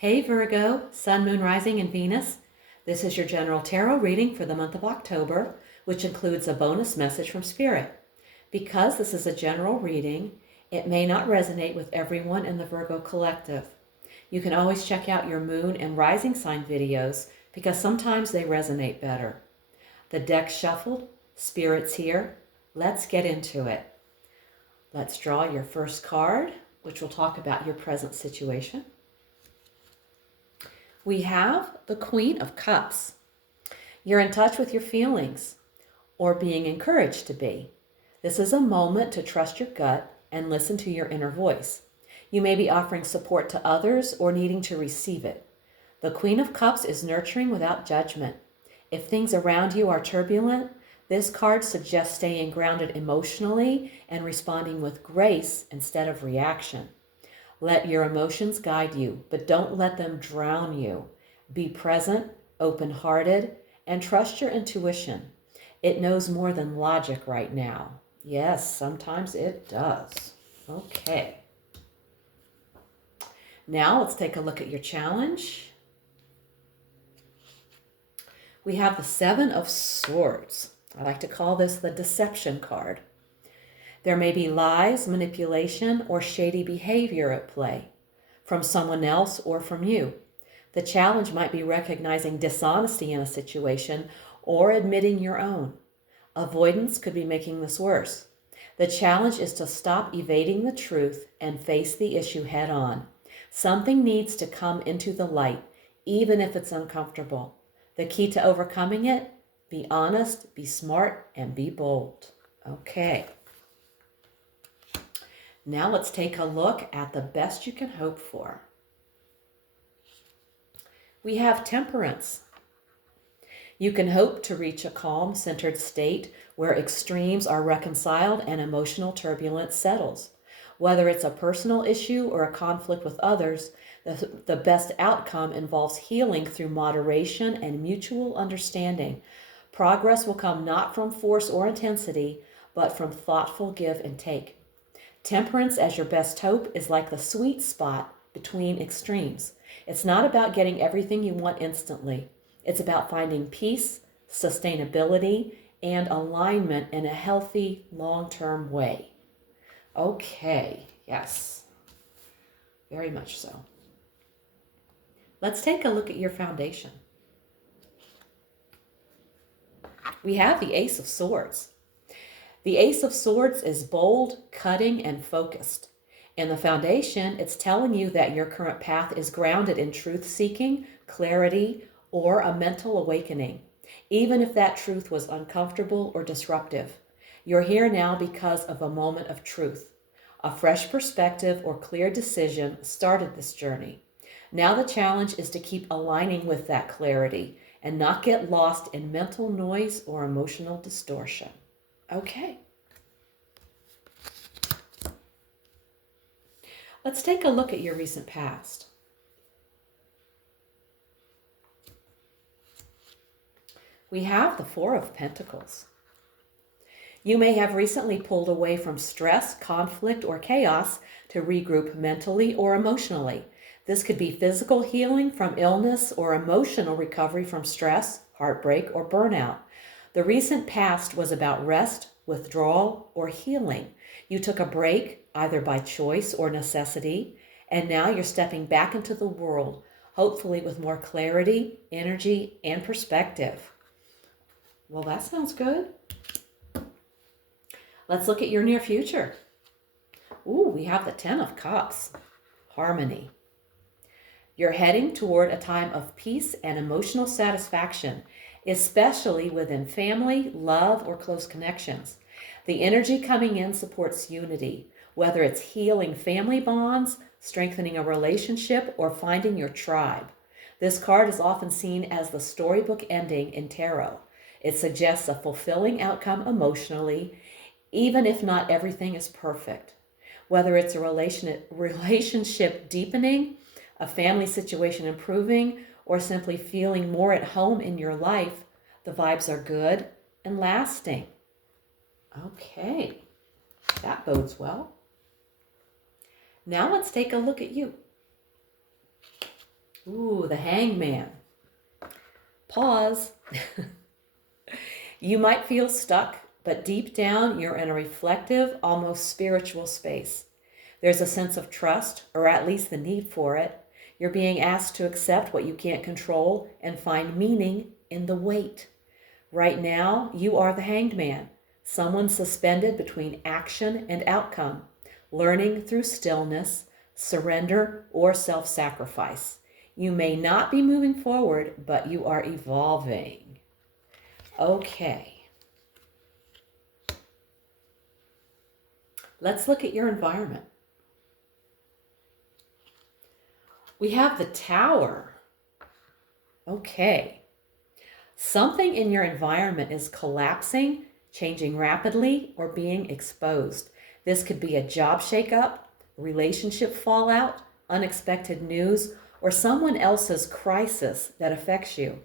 Hey Virgo, Sun, Moon, Rising, and Venus. This is your general tarot reading for the month of October, which includes a bonus message from Spirit. Because this is a general reading, it may not resonate with everyone in the Virgo collective. You can always check out your Moon and Rising sign videos because sometimes they resonate better. The deck's shuffled, Spirit's here. Let's get into it. Let's draw your first card, which will talk about your present situation. We have the Queen of Cups. You're in touch with your feelings, or being encouraged to be. This is a moment to trust your gut and listen to your inner voice. You may be offering support to others or needing to receive it. The Queen of Cups is nurturing without judgment. If things around you are turbulent, this card suggests staying grounded emotionally and responding with grace instead of reaction. Let your emotions guide you, but don't let them drown you. Be present, open-hearted, and trust your intuition. It knows more than logic right now. Yes, sometimes it does. Okay. Now let's take a look at your challenge. We have the Seven of Swords. I like to call this the deception card. There may be lies, manipulation, or shady behavior at play from someone else or from you. The challenge might be recognizing dishonesty in a situation or admitting your own. Avoidance could be making this worse. The challenge is to stop evading the truth and face the issue head on. Something needs to come into the light, even if it's uncomfortable. The key to overcoming it: be honest, be smart, and be bold. Okay. Now let's take a look at the best you can hope for. We have Temperance. You can hope to reach a calm, centered state where extremes are reconciled and emotional turbulence settles. Whether it's a personal issue or a conflict with others, the best outcome involves healing through moderation and mutual understanding. Progress will come not from force or intensity, but from thoughtful give and take. Temperance as your best hope is like the sweet spot between extremes. It's not about getting everything you want instantly. It's about finding peace, sustainability, and alignment in a healthy, long-term way. Okay, yes, very much so. Let's take a look at your foundation. We have the Ace of Swords. The Ace of Swords is bold, cutting, and focused. In the foundation, it's telling you that your current path is grounded in truth-seeking, clarity, or a mental awakening, even if that truth was uncomfortable or disruptive. You're here now because of a moment of truth. A fresh perspective or clear decision started this journey. Now the challenge is to keep aligning with that clarity and not get lost in mental noise or emotional distortion. Okay. Let's take a look at your recent past. We have the Four of Pentacles. You may have recently pulled away from stress, conflict, or chaos to regroup mentally or emotionally. This could be physical healing from illness or emotional recovery from stress, heartbreak, or burnout. The recent past was about rest, withdrawal, or healing. You took a break, either by choice or necessity, and now you're stepping back into the world, hopefully with more clarity, energy, and perspective. Well, that sounds good. Let's look at your near future. Ooh, we have the Ten of Cups. Harmony. You're heading toward a time of peace and emotional satisfaction, especially within family, love, or close connections. The energy coming in supports unity, whether it's healing family bonds, strengthening a relationship, or finding your tribe. This card is often seen as the storybook ending in tarot. It suggests a fulfilling outcome emotionally, even if not everything is perfect. Whether it's a relationship deepening, a family situation improving, or simply feeling more at home in your life, the vibes are good and lasting. Okay, that bodes well. Now let's take a look at you. Ooh, the hangman. Pause. You might feel stuck, but deep down you're in a reflective, almost spiritual space. There's a sense of trust, or at least the need for it. You're being asked to accept what you can't control and find meaning in the wait. Right now, you are the hanged man, someone suspended between action and outcome, learning through stillness, surrender, or self sacrifice. You may not be moving forward, but you are evolving. Okay, let's look at your environment. We have the Tower. Okay. Something in your environment is collapsing, changing rapidly, or being exposed. This could be a job shakeup, relationship fallout, unexpected news, or someone else's crisis that affects you.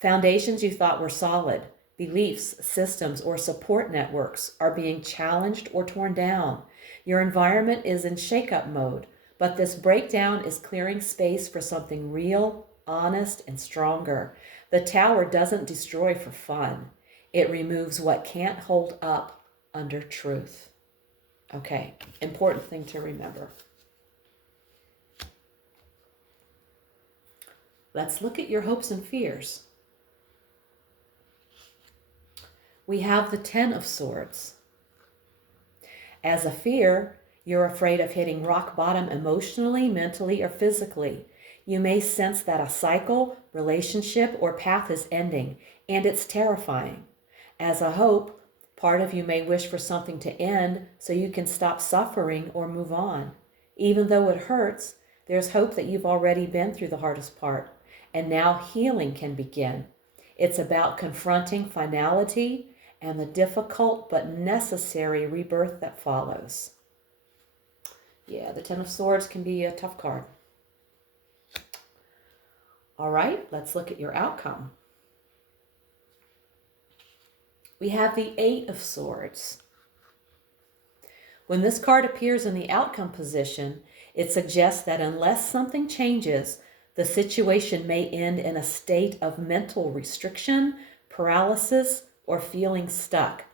Foundations you thought were solid, beliefs, systems, or support networks are being challenged or torn down. Your environment is in shakeup mode, but this breakdown is clearing space for something real, honest, and stronger. The Tower doesn't destroy for fun. It removes what can't hold up under truth. Okay, important thing to remember. Let's look at your hopes and fears. We have the Ten of Swords. As a fear, you're afraid of hitting rock bottom emotionally, mentally, or physically. You may sense that a cycle, relationship, or path is ending, and it's terrifying. As a hope, part of you may wish for something to end so you can stop suffering or move on. Even though it hurts, there's hope that you've already been through the hardest part, and now healing can begin. It's about confronting finality and the difficult but necessary rebirth that follows. Yeah, the Ten of Swords can be a tough card. All right, let's look at your outcome. We have the Eight of Swords. When this card appears in the outcome position, it suggests that unless something changes, the situation may end in a state of mental restriction, paralysis, or feeling stuck.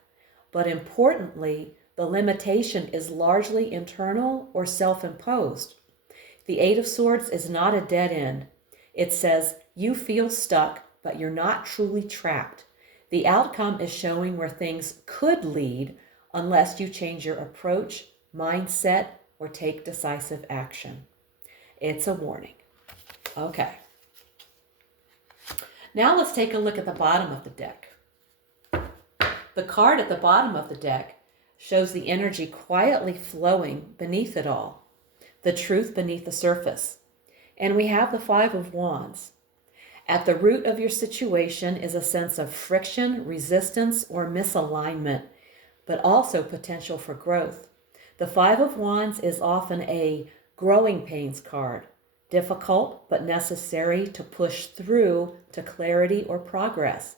But importantly, the limitation is largely internal or self-imposed. The Eight of Swords is not a dead end. It says you feel stuck, but you're not truly trapped. The outcome is showing where things could lead unless you change your approach, mindset, or take decisive action. It's a warning. Okay. Now let's take a look at the bottom of the deck. The card at the bottom of the deck shows the energy quietly flowing beneath it all, the truth beneath the surface. And we have the Five of Wands. At the root of your situation is a sense of friction, resistance, or misalignment, but also potential for growth. The Five of Wands is often a growing pains card, difficult but necessary to push through to clarity or progress.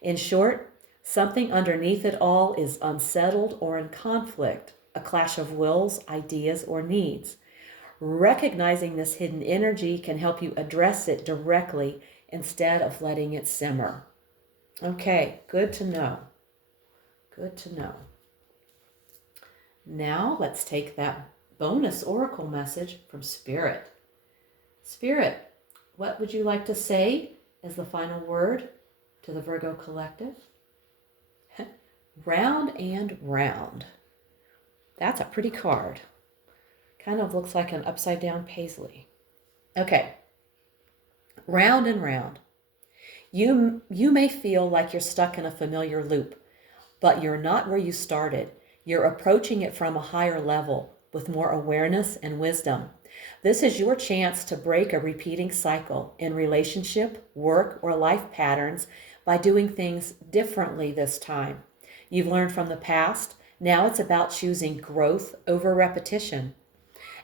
In short, something underneath it all is unsettled or in conflict, a clash of wills, ideas, or needs. Recognizing this hidden energy can help you address it directly instead of letting it simmer. Okay, good to know. Good to know. Now let's take that bonus oracle message from Spirit. Spirit, what would you like to say as the final word to the Virgo collective? Round and round. That's a pretty card. Kind of looks like an upside down paisley. Okay. Round and round. You may feel like you're stuck in a familiar loop, but you're not where you started. You're approaching it from a higher level with more awareness and wisdom. This is your chance to break a repeating cycle in relationship, work, or life patterns by doing things differently this time. You've learned from the past. Now it's about choosing growth over repetition.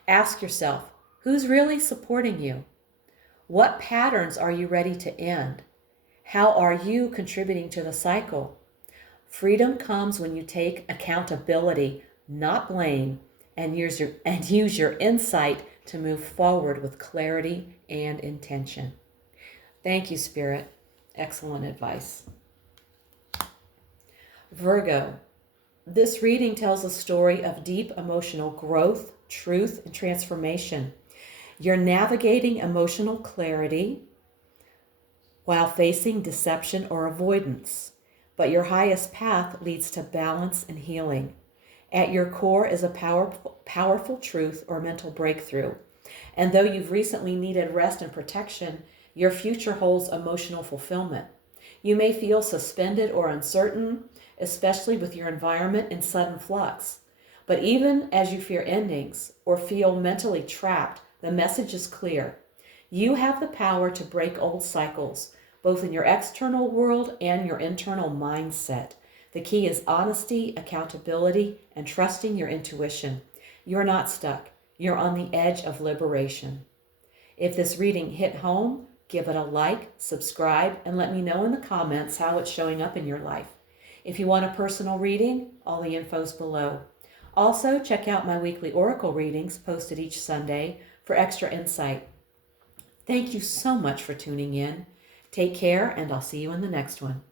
Ask yourself, who's really supporting you? What patterns are you ready to end? How are you contributing to the cycle? Freedom comes when you take accountability, not blame, and use your insight to move forward with clarity and intention. Thank you, Spirit. Excellent advice. Virgo, this reading tells a story of deep emotional growth, truth, and transformation. You're navigating emotional clarity while facing deception or avoidance, but your highest path leads to balance and healing. At your core is a powerful truth or mental breakthrough. And though you've recently needed rest and protection, your future holds emotional fulfillment. You may feel suspended or uncertain, especially with your environment in sudden flux. But even as you fear endings or feel mentally trapped, the message is clear. You have the power to break old cycles, both in your external world and your internal mindset. The key is honesty, accountability, and trusting your intuition. You're not stuck. You're on the edge of liberation. If this reading hit home, give it a like, subscribe, and let me know in the comments how it's showing up in your life. If you want a personal reading, all the info's below. Also, check out my weekly oracle readings posted each Sunday for extra insight. Thank you so much for tuning in. Take care, and I'll see you in the next one.